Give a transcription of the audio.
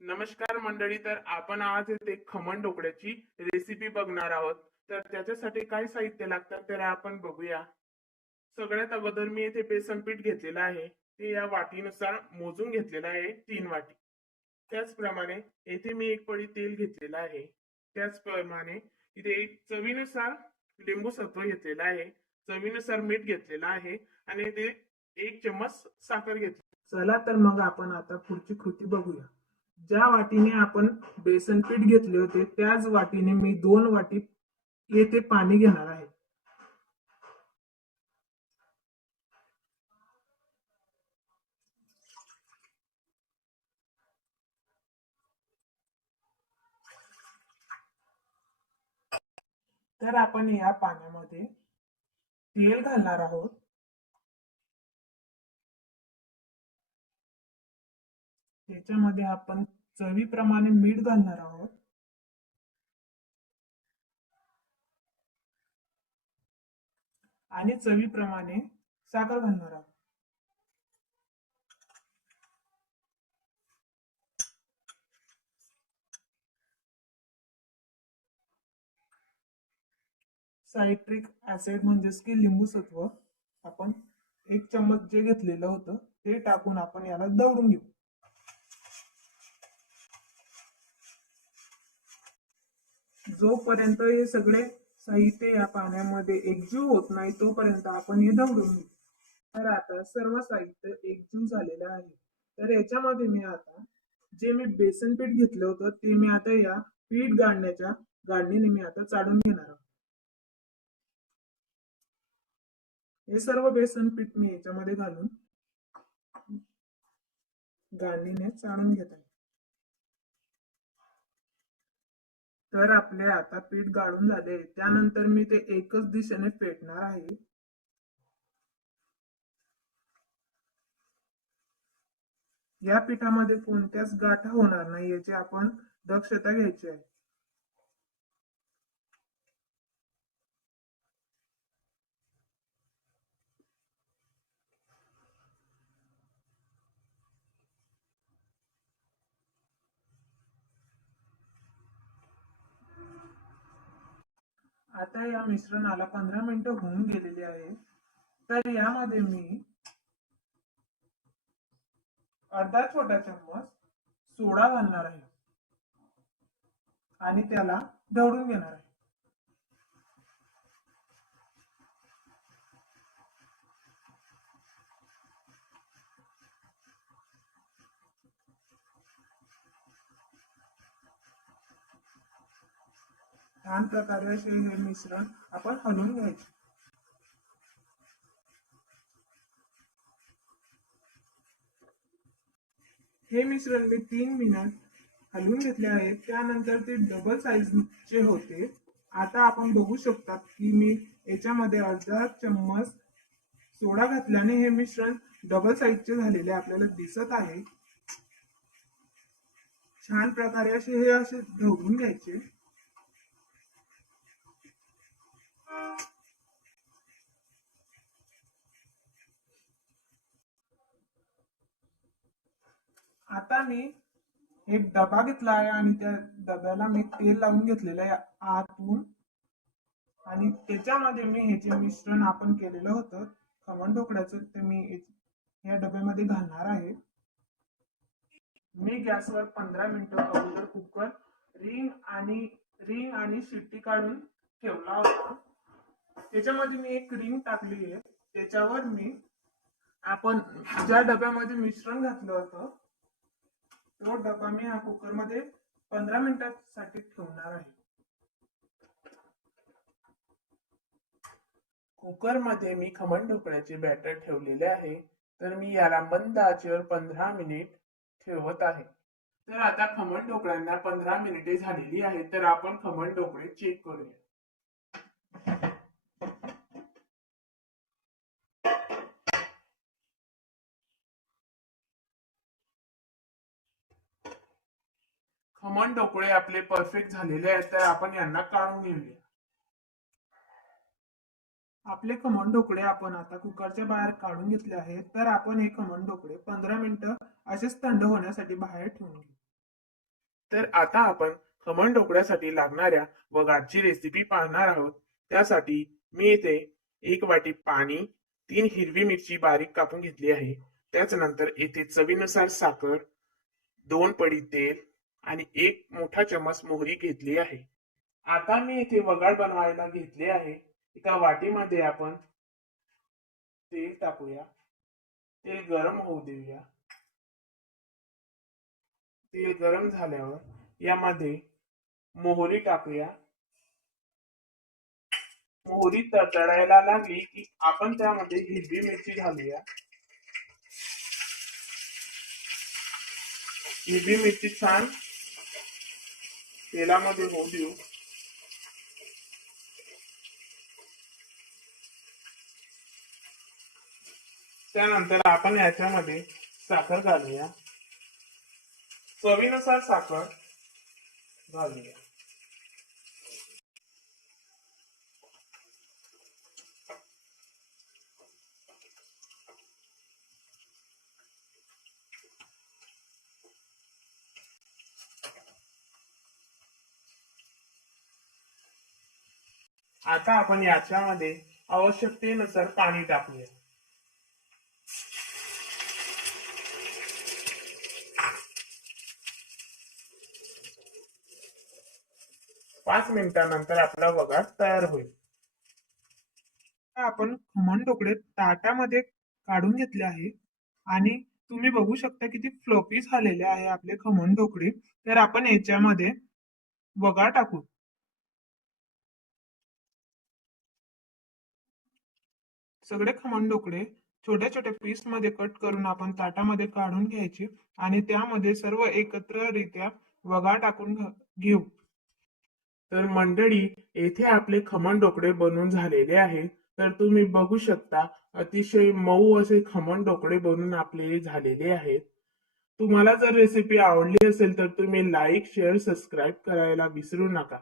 नमस्कार मंडळी. तर आपण आज येथे खमण ढोकळ्याची रेसिपी बघणार आहोत. तर त्याच्यासाठी काय साहित्य लागतात तर आपण बघूया. सगळ्यात अगोदर मी येथे बेसन पीठ घेतलेलं आहे. ते या वाटीनुसार मोजून घेतलेलं आहे, 3 वाटी. त्याचप्रमाणे येथे मी एक पळी तेल घेतलेलं आहे. त्याचप्रमाणे इथे एक चवीनुसार लिंबू सत्व घेतलेलं आहे. चवीनुसार मीठ घेतलेलं आहे आणि ते 1 चम्मच साखर घेतली. चला तर मग आपण आता पुढची कृती बघूया. ज्या वाटीने आपण बेसन पीठ घेतले होते त्याच वाटीने मी 2 वाटी येथे पाणी घेणार आहे. तर आपण या पाण्यामध्ये तेल घालणार आहोत. त्याच्यामध्ये आपण चवीप्रमाणे मीठ घालणार आहोत आणि चवीप्रमाणे साखर घालणार आहोत. सायट्रिक ऍसिड म्हणजेच की लिंबू सत्व आपण 1 चम्मच जे घेतलेलं होतं ते टाकून आपण याला दळून घेऊ. जोपर्यंत हे सगळे साहित्य या पाण्यामध्ये एकजीव होत नाही तोपर्यंत आपण हे दळून घेऊ. तर आता सर्व साहित्य एकजीव झालेलं आहे. तर याच्यामध्ये मी आता जे मी बेसन पीठ घेतलं होतं ते मी आता या पीठ गाळण्याच्या गाळणीने मी आता चाळून घेणार आहोत. हे सर्व बेसन पीठ मी याच्यामध्ये घालून गाळणीने चाळून घेत आहे. तर आपले आता पीठ गाळून झाले. त्यानंतर मी ते एकच दिशेने फेटणार आहे. या पिठामध्ये कोणत्याच गाठा होणार नाही याची आपण दक्षता घ्यायची आहे. आता या मिश्रणाला 15 मिनिटं होऊन गेलेली आहे. तर यामध्ये मी अर्धा छोटा चम्मच सोडा घालणार आहे आणि त्याला ढवळून घेणार आहे. छान प्रकारे असे हे मिश्रण आपण हलवून घ्यायचे. हे मिश्रण मी 3 मिनिट हलवून घेतले आहे. त्यानंतर ते डबल साईजचे होते. आता आपण बघू शकतात की मी याच्यामध्ये अर्धा चम्मच सोडा घातल्याने हे मिश्रण डबल साईजचे झालेले आपल्याला दिसत आहे. छान प्रकारे असे ढवळून घ्यायचे. आता मी एक डबा घेतला आहे आणि त्या डब्याला मी तेल लावून घेतलेलं आहे आतून आणि त्याच्यामध्ये मी हे जे मिश्रण आपण केलेलं होतं खमण ढोकळ्याचं ते मी या डब्यामध्ये घालणार आहे. मी गॅसवर 15 मिनिटं अगोदर कुकर रिंग आणि शिट्टी काढून ठेवला होता. त्याच्यामध्ये मी एक रिंग टाकली आहे. त्याच्यावर मी आपण ज्या डब्यामध्ये मिश्रण घातलं होतं तो डबा मी हा कुकर मध्ये 15 मिनिटांसाठी ठेवणार आहे. कुकर मध्ये मी खमण ढोकळ्याचे बॅटर ठेवलेले आहे. तर मी याला मंद आचेवर 15 मिनिट ठेवत आहे. तर आता खमण ढोकळ्यांना 15 मिनिटे झालेली आहे. तर आपण खमण ढोकळे चेक करूया. खमण ढोकळे आपले परफेक्ट झालेले आहेत. तर आपण यांना काढून घेऊया. आपले खमण ढोकळे आपण आता कुकरच्या बाहेर काढून घेतले आहेत. तर आपण हे खमण ढोकळे 15 मिनिटं असेच थंड होण्यासाठी बाहेर ठेवून घेऊ. तर आता आपण खमण ढोकळ्यासाठी लागणाऱ्या वगाटची रेसिपी पाहणार आहोत. त्यासाठी मी इथे 1 वाटी पाणी, 3 हिरवी मिरची बारीक कापून घेतली आहे. त्याच्यानंतर येथे चवीनुसार साखर, 2 पडी तेल आणि 1 मोठा चमच मोहरी घेतली आहे. आता मी इथे वगाट बनवायला घेतले आहे. एका वाटीमध्ये आपण तेल टाकूया. तेल गरम होऊ देऊया. तेल गरम झाल्यावर यामध्ये मोहरी टाकूया. मोहरी तडतडायला लागली की आपण त्यामध्ये हिरवी मिरची घालूया. हिरवी मिरची छान तेलामध्ये होऊ देऊ. त्यानंतर आपण याच्यामध्ये साखर घालूया. चवीनुसार साखर घालूया. आता आपण याच्यामध्ये आवश्यकतेनुसार पाणी टाकूया. 5 मिनिटानंतर आपला वगाट तयार होईल. आता आपण खमण ढोकळे ताटामध्ये काढून घेतले आहे आणि तुम्ही बघू शकता किती फ्लफी झालेले आहे आपले खमण ढोकळे. तर आपण याच्यामध्ये वगार टाकू. सगळे खमण ढोकळे छोट्या छोट्या पीस मध्ये कट करून आपण ताटामध्ये काढून घ्यायचे आणि त्यामध्ये सर्व एकत्ररित्या वगार टाकून घेऊ. तर मंडळी, येथे आपले खमण ढोकळे बनून झालेले आहे. तर तुम्ही बघू शकता अतिशय मऊ असे खमण ढोकळे बनून आपले झालेले आहेत. तुम्हाला जर रेसिपी आवडली असेल तर तुम्ही लाईक, शेअर, सबस्क्राईब करायला विसरू नका.